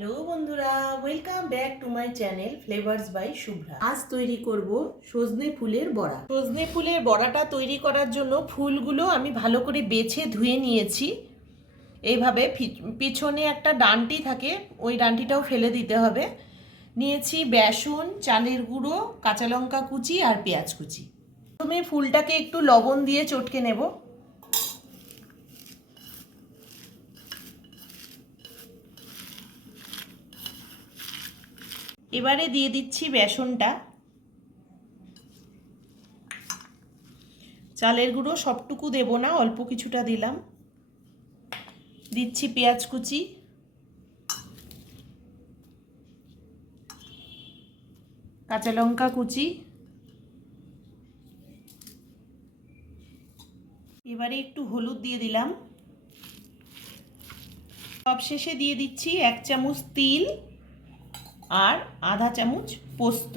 Hello বন্ধুরা, welcome back to my channel flavours by Shubhra. আজ তৈরি করব সজনে ফুলের বড়া। সজনে ফুলের বড়াটা তৈরি করার জন্য ফুলগুলো আমি ভালো করে বেছে ধুয়ে নিয়েছি। এইভাবে পিছনে একটা ডান্টি থাকে, ওই ডান্টিটাও ফেলে দিতে হবে। নিয়েছি বেসন, চালের গুঁড়ো, কাঁচা লঙ্কা কুচি আর পেঁয়াজ কুচি। প্রথমে ফুলটাকে একটু লবণ দিয়ে চটকে নেব। এবারে দিয়ে দিচ্ছি বেসনটা, চালের গুঁড়ো সবটুকু দেব না, অল্প কিছুটা দিলাম। দিচ্ছি পেঁয়াজ কুচি, কাঁচা লঙ্কা কুচি। এবারে একটু হলুদ দিয়ে দিলাম। সবশেষে দিয়ে দিচ্ছি 1 চামচ তিল আর আধা চামচ পোস্ত।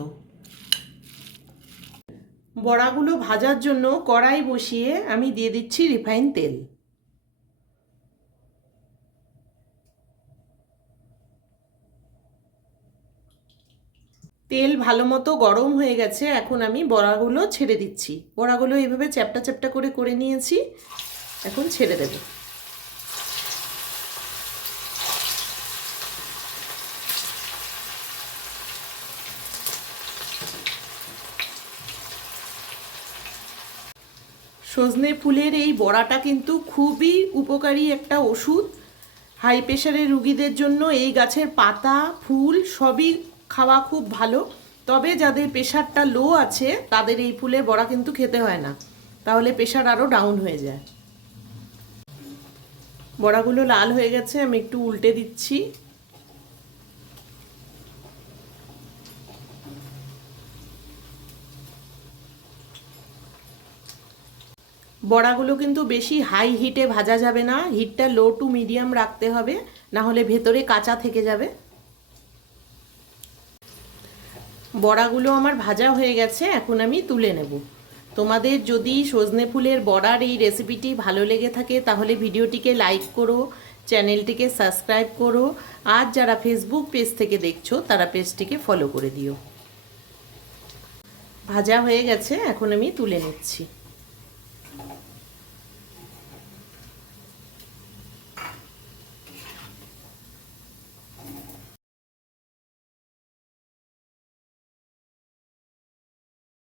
বড়াগুলো ভাজার জন্য কড়াই বসিয়ে আমি দিয়ে দিচ্ছি রিফাইন তেল। তেল ভালো মতো গরম হয়ে গেছে, এখন আমি বড়াগুলো ছেড়ে দিচ্ছি। বড়াগুলো এইভাবে চ্যাপটা চ্যাপটা করে নিয়েছি, এখন ছেড়ে দেব। সজনে ফুলের এই বড়াটা কিন্তু খুবই উপকারী একটা ওষুধ। হাই প্রেশারের রুগীদের জন্য এই গাছের পাতা ফুল সবই খাওয়া খুব ভালো। তবে যাদের প্রেশারটা লো আছে তাদের এই ফুলের বড়া কিন্তু খেতে হয় না, তাহলে প্রেশার আরও ডাউন হয়ে যায়। বড়াগুলো লাল হয়ে গেছে, আমি একটু উল্টে দিচ্ছি। বড়াগুলো কিন্তু বেশি হাই হিটে ভাজা যাবে না, হিটটা লো টু মিডিয়াম রাখতে হবে, না হলে ভেতরে কাঁচা থেকে যাবে। বড়াগুলো আমার ভাজা হয়ে গেছে, এখন আমি তুলে নেব। তোমাদের যদি সজনে ফুলের বড়ার এই রেসিপিটি ভালো লেগে থাকে তাহলে ভিডিওটিকে লাইক করো, চ্যানেলটিকে সাবস্ক্রাইব করো, আর যারা ফেসবুক পেজ থেকে দেখছো তারা পেজটিকে ফলো করে দিও। ভাজা হয়ে গেছে, এখন আমি তুলে নিচ্ছি।